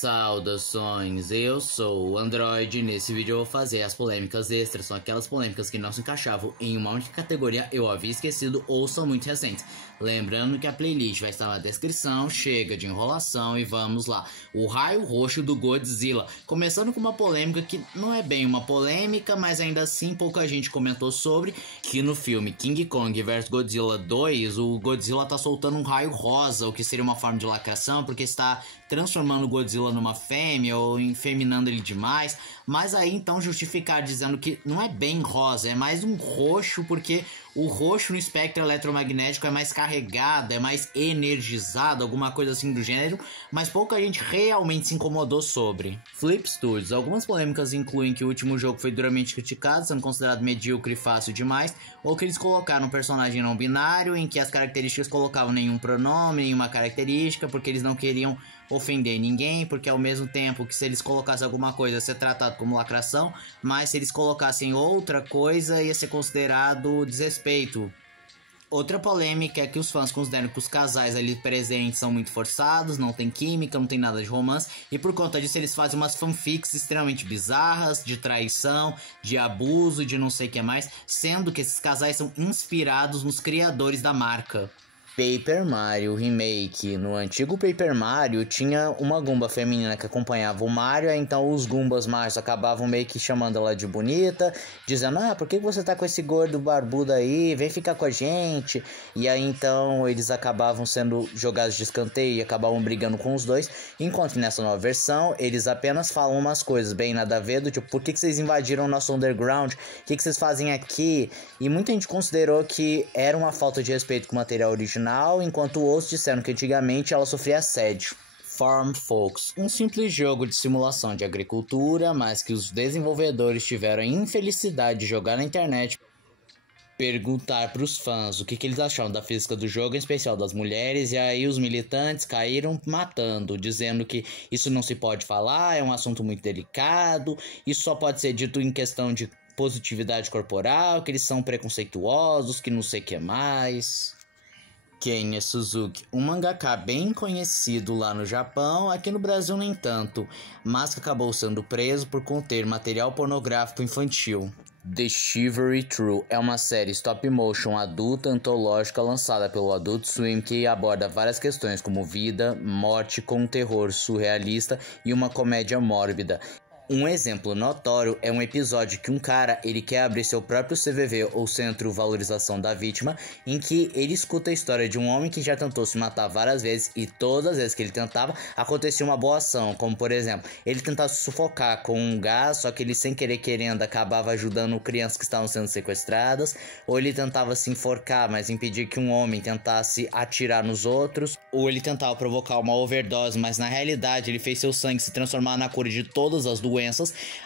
Saudações, eu sou o Android e nesse vídeo eu vou fazer as polêmicas extras. São aquelas polêmicas que não se encaixavam em uma única categoria, eu havia esquecido ou são muito recentes. Lembrando que a playlist vai estar na descrição, chega de enrolação e vamos lá. O raio roxo do Godzilla, começando com uma polêmica que não é bem uma polêmica, mas ainda assim pouca gente comentou sobre, que no filme King Kong vs Godzilla 2, o Godzilla tá soltando um raio rosa, o que seria uma forma de lacração, porque está transformando o Godzilla numa fêmea ou infeminando ele demais, mas aí então justificar dizendo que não é bem rosa, é mais um roxo, porque o roxo no espectro eletromagnético é mais carregado, é mais energizado, alguma coisa assim do gênero, mas pouca gente realmente se incomodou sobre. Flip Studios, algumas polêmicas incluem que o último jogo foi duramente criticado, sendo considerado medíocre e fácil demais, ou que eles colocaram um personagem não binário, em que as características colocavam nenhum pronome, nenhuma característica, porque eles não queriam ofender ninguém, porque ao mesmo tempo que se eles colocassem alguma coisa ia ser tratado como lacração, mas se eles colocassem outra coisa ia ser considerado desrespeito. Outra polêmica é que os fãs consideram que os casais ali presentes são muito forçados, não tem química, não tem nada de romance, e por conta disso eles fazem umas fanfics extremamente bizarras, de traição, de abuso, de não sei o que mais, sendo que esses casais são inspirados nos criadores da marca. Paper Mario Remake. No antigo Paper Mario tinha uma Goomba feminina que acompanhava o Mario, então os Goombas machos acabavam meio que chamando ela de bonita, dizendo, por que você tá com esse gordo barbudo aí, vem ficar com a gente. E aí então eles acabavam sendo jogados de escanteio e acabavam brigando com os dois, enquanto nessa nova versão eles apenas falam umas coisas bem nada a ver, do tipo, por que vocês invadiram o nosso underground, o que vocês fazem aqui? E muita gente considerou que era uma falta de respeito com o material original, enquanto outros disseram que antigamente ela sofria assédio. Farm Folks, um simples jogo de simulação de agricultura, mas que os desenvolvedores tiveram a infelicidade de jogar na internet, perguntar para os fãs o que eles acharam da física do jogo, em especial das mulheres, e aí os militantes caíram matando, dizendo que isso não se pode falar, é um assunto muito delicado, isso só pode ser dito em questão de positividade corporal, que eles são preconceituosos, que não sei o que mais. Kenya Suzuki, um mangaka bem conhecido lá no Japão, aqui no Brasil nem tanto, mas que acabou sendo preso por conter material pornográfico infantil. The Chivalry True é uma série stop motion adulta antológica lançada pelo Adult Swim que aborda várias questões como vida, morte com um terror surrealista e uma comédia mórbida. Um exemplo notório é um episódio que um cara, ele quer abrir seu próprio CVV, ou Centro Valorização da Vítima, em que ele escuta a história de um homem que já tentou se matar várias vezes e todas as vezes que ele tentava, acontecia uma boa ação, como por exemplo, ele tentava se sufocar com um gás, só que ele sem querer querendo acabava ajudando crianças que estavam sendo sequestradas, ou ele tentava se enforcar, mas impedir que um homem tentasse atirar nos outros, ou ele tentava provocar uma overdose, mas na realidade ele fez seu sangue se transformar na cura de todas as doenças.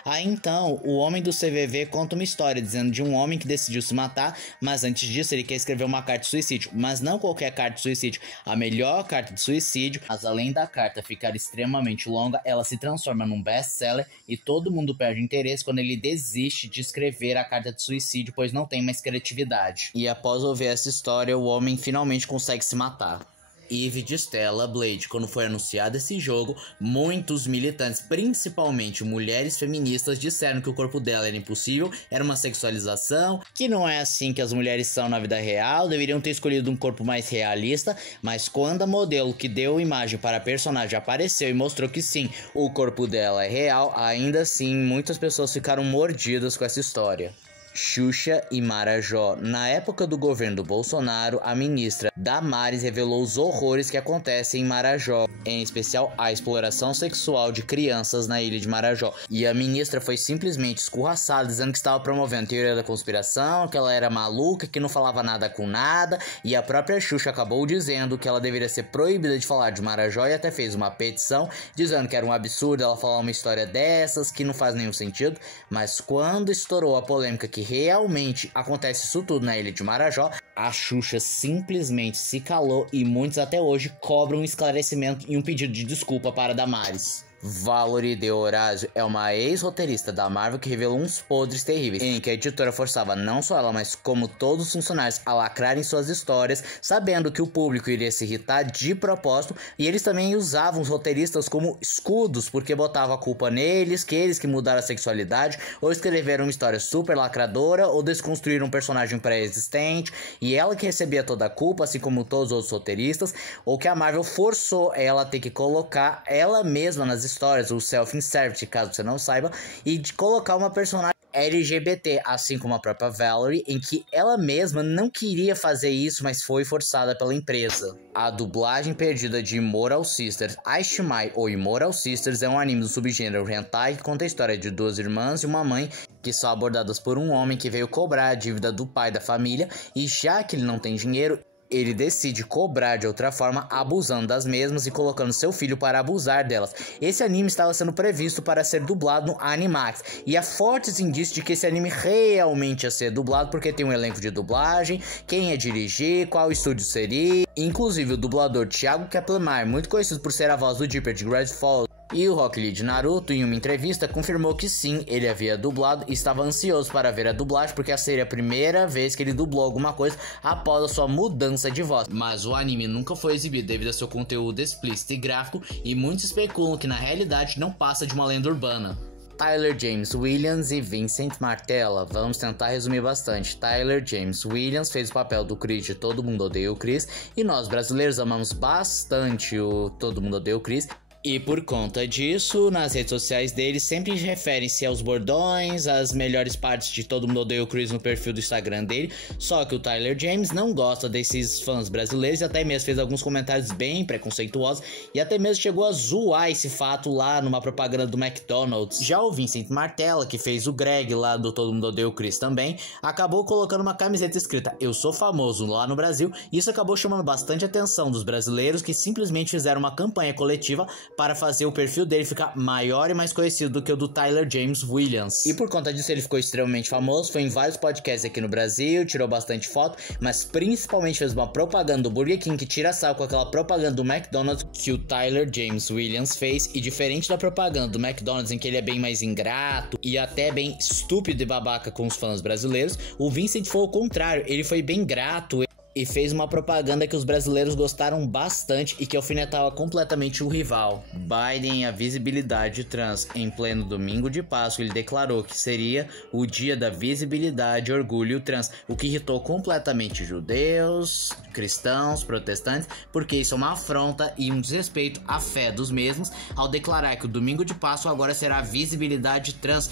Aí então o homem do CVV conta uma história dizendo de um homem que decidiu se matar, mas antes disso ele quer escrever uma carta de suicídio, mas não qualquer carta de suicídio, a melhor carta de suicídio. Mas além da carta ficar extremamente longa, ela se transforma num best-seller e todo mundo perde interesse quando ele desiste de escrever a carta de suicídio, pois não tem mais criatividade. E após ouvir essa história, o homem finalmente consegue se matar. Eve de Stella Blade. Quando foi anunciado esse jogo, muitos militantes, principalmente mulheres feministas, disseram que o corpo dela era impossível, era uma sexualização, que não é assim que as mulheres são na vida real, deveriam ter escolhido um corpo mais realista, mas quando a modelo que deu imagem para a personagem apareceu e mostrou que sim, o corpo dela é real, ainda assim muitas pessoas ficaram mordidas com essa história. Xuxa e Marajó. Na época do governo do Bolsonaro, a ministra Damares revelou os horrores que acontecem em Marajó, em especial a exploração sexual de crianças na ilha de Marajó. E a ministra foi simplesmente escorraçada, dizendo que estava promovendo teoria da conspiração, que ela era maluca, que não falava nada com nada, e a própria Xuxa acabou dizendo que ela deveria ser proibida de falar de Marajó e até fez uma petição dizendo que era um absurdo ela falar uma história dessas, que não faz nenhum sentido. Mas quando estourou a polêmica que realmente acontece isso tudo na ilha de Marajó, a Xuxa simplesmente se calou e muitos até hoje cobram um esclarecimento e um pedido de desculpa para Damares. Valerie DeOrazio é uma ex-roteirista da Marvel que revelou uns podres terríveis, em que a editora forçava não só ela, mas como todos os funcionários a lacrarem suas histórias, sabendo que o público iria se irritar de propósito, e eles também usavam os roteiristas como escudos, porque botavam a culpa neles, que eles que mudaram a sexualidade, ou escreveram uma história super lacradora, ou desconstruíram um personagem pré-existente, e ela que recebia toda a culpa, assim como todos os outros roteiristas, ou que a Marvel forçou ela a ter que colocar ela mesma nas histórias, o self-insert, caso você não saiba, e de colocar uma personagem LGBT, assim como a própria Valerie, em que ela mesma não queria fazer isso, mas foi forçada pela empresa. A dublagem perdida de Immoral Sisters, Aishimai ou Immoral Sisters, é um anime do subgênero hentai que conta a história de duas irmãs e uma mãe que são abordadas por um homem que veio cobrar a dívida do pai da família, e já que ele não tem dinheiro, ele decide cobrar de outra forma, abusando das mesmas e colocando seu filho para abusar delas. Esse anime estava sendo previsto para ser dublado no Animax, e há fortes indícios de que esse anime realmente ia ser dublado, porque tem um elenco de dublagem, quem ia dirigir, qual estúdio seria. Inclusive o dublador Thiago Kepler, muito conhecido por ser a voz do Dipper de Great Falls e o Rock Lee de Naruto, em uma entrevista confirmou que sim, ele havia dublado e estava ansioso para ver a dublagem, porque essa seria a primeira vez que ele dublou alguma coisa após a sua mudança de voz. Mas o anime nunca foi exibido devido a seu conteúdo explícito e gráfico, e muitos especulam que na realidade não passa de uma lenda urbana. Tyler James Williams e Vincent Martella. Vamos tentar resumir bastante. Tyler James Williams fez o papel do Chris de Todo Mundo Odeia o Chris, e nós brasileiros amamos bastante o Todo Mundo Odeia o Chris. E por conta disso, nas redes sociais dele sempre referem-se aos bordões, às melhores partes de Todo Mundo Odeia o Chris no perfil do Instagram dele. Só que o Tyler James não gosta desses fãs brasileiros e até mesmo fez alguns comentários bem preconceituosos e até mesmo chegou a zoar esse fato lá numa propaganda do McDonald's. Já o Vincent Martella, que fez o Greg lá do Todo Mundo Odeia o Chris também, acabou colocando uma camiseta escrita "Eu sou famoso" lá no Brasil, e isso acabou chamando bastante atenção dos brasileiros, que simplesmente fizeram uma campanha coletiva para fazer o perfil dele ficar maior e mais conhecido do que o do Tyler James Williams. E por conta disso ele ficou extremamente famoso, foi em vários podcasts aqui no Brasil, tirou bastante foto, mas principalmente fez uma propaganda do Burger King que tira sarro com aquela propaganda do McDonald's que o Tyler James Williams fez. E diferente da propaganda do McDonald's, em que ele é bem mais ingrato e até bem estúpido e babaca com os fãs brasileiros, o Vincent foi o contrário, ele foi bem grato e fez uma propaganda que os brasileiros gostaram bastante e que alfinetava completamente o rival. Biden e a visibilidade trans. Em pleno domingo de Páscoa, ele declarou que seria o dia da visibilidade e orgulho trans, o que irritou completamente judeus, cristãos, protestantes, porque isso é uma afronta e um desrespeito à fé dos mesmos, ao declarar que o domingo de Páscoa agora será a visibilidade trans,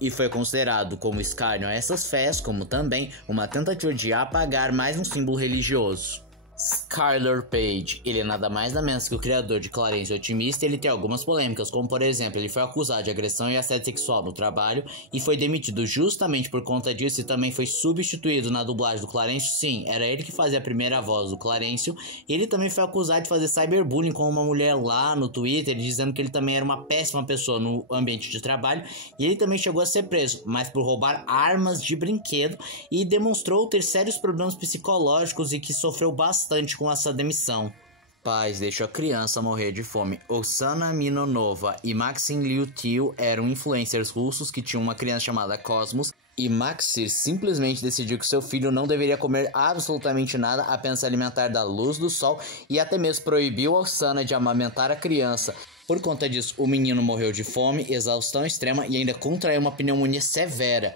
e foi considerado como escárnio a essas fés, como também uma tentativa de apagar mais um símbolo religioso. Skylar Page, ele é nada mais nada menos que o criador de Clarence o Otimista, e ele tem algumas polêmicas, como por exemplo, ele foi acusado de agressão e assédio sexual no trabalho e foi demitido justamente por conta disso, e também foi substituído na dublagem do Clarence. Sim, era ele que fazia a primeira voz do Clarence. Ele também foi acusado de fazer cyberbullying com uma mulher lá no Twitter, dizendo que ele também era uma péssima pessoa no ambiente de trabalho, e ele também chegou a ser preso, mas por roubar armas de brinquedo, e demonstrou ter sérios problemas psicológicos e que sofreu bastante com essa demissão. Pais deixam a criança morrer de fome. Oksana Minonova e Maxim Liutil eram influencers russos que tinham uma criança chamada Cosmos, e Maxir simplesmente decidiu que seu filho não deveria comer absolutamente nada, apenas se alimentar da luz do sol, e até mesmo proibiu Oksana de amamentar a criança. Por conta disso, o menino morreu de fome, exaustão extrema e ainda contraiu uma pneumonia severa.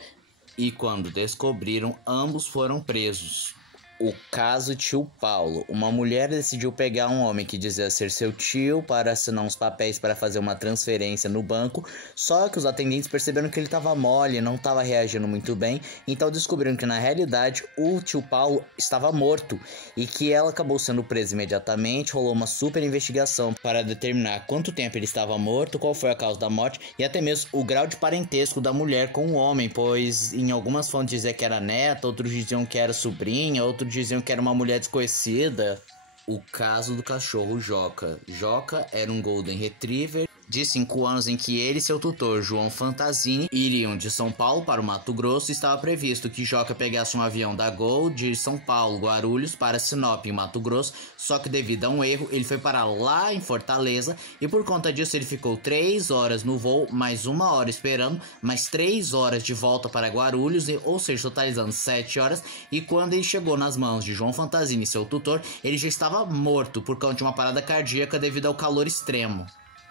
E quando descobriram, ambos foram presos. O caso Tio Paulo. Uma mulher decidiu pegar um homem que dizia ser seu tio para assinar uns papéis para fazer uma transferência no banco, só que os atendentes perceberam que ele estava mole, não estava reagindo muito bem, então descobriram que na realidade o Tio Paulo estava morto, e que ela acabou sendo presa imediatamente. Rolou uma super investigação para determinar quanto tempo ele estava morto, qual foi a causa da morte e até mesmo o grau de parentesco da mulher com o homem, pois em algumas fontes diziam que era neta, outros diziam que era sobrinha, outros diziam que era uma mulher desconhecida. O caso do cachorro Joca. Joca era um Golden Retriever de 5 anos em que ele e seu tutor, João Fantasini, iriam de São Paulo para o Mato Grosso. Estava previsto que Joca pegasse um avião da Gol de São Paulo, Guarulhos, para Sinop, em Mato Grosso, só que devido a um erro, ele foi parar lá em Fortaleza e por conta disso ele ficou 3 horas no voo, mais 1 hora esperando, mais 3 horas de volta para Guarulhos, ou seja, totalizando 7 horas, e quando ele chegou nas mãos de João Fantasini e seu tutor, ele já estava morto por conta de uma parada cardíaca devido ao calor extremo.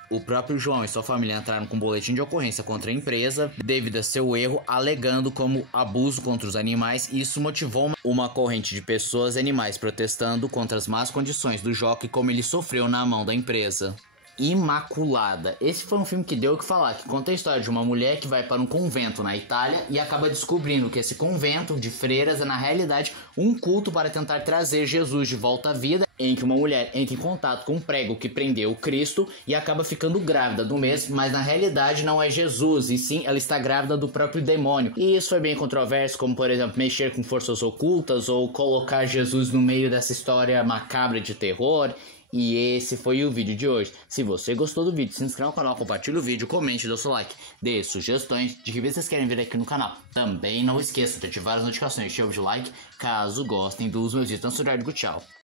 O próprio João e sua família entraram com um boletim de ocorrência contra a empresa devido a seu erro, alegando como abuso contra os animais, e isso motivou uma corrente de pessoas e animais protestando contra as más condições do Joca e como ele sofreu na mão da empresa. Imaculada. Esse foi um filme que deu o que falar, que conta a história de uma mulher que vai para um convento na Itália e acaba descobrindo que esse convento de freiras é na realidade um culto para tentar trazer Jesus de volta à vida, em que uma mulher entra em contato com um prego que prendeu Cristo e acaba ficando grávida do mesmo, mas na realidade não é Jesus, e sim ela está grávida do próprio demônio. E isso foi bem controverso, como por exemplo mexer com forças ocultas ou colocar Jesus no meio dessa história macabra de terror. E esse foi o vídeo de hoje. Se você gostou do vídeo, se inscreva no canal, compartilhe o vídeo, comente, dê o seu like, dê sugestões de que vocês querem ver aqui no canal. Também não esqueça de ativar as notificações, chave de like, caso gostem dos meus vídeos. Então, tchau.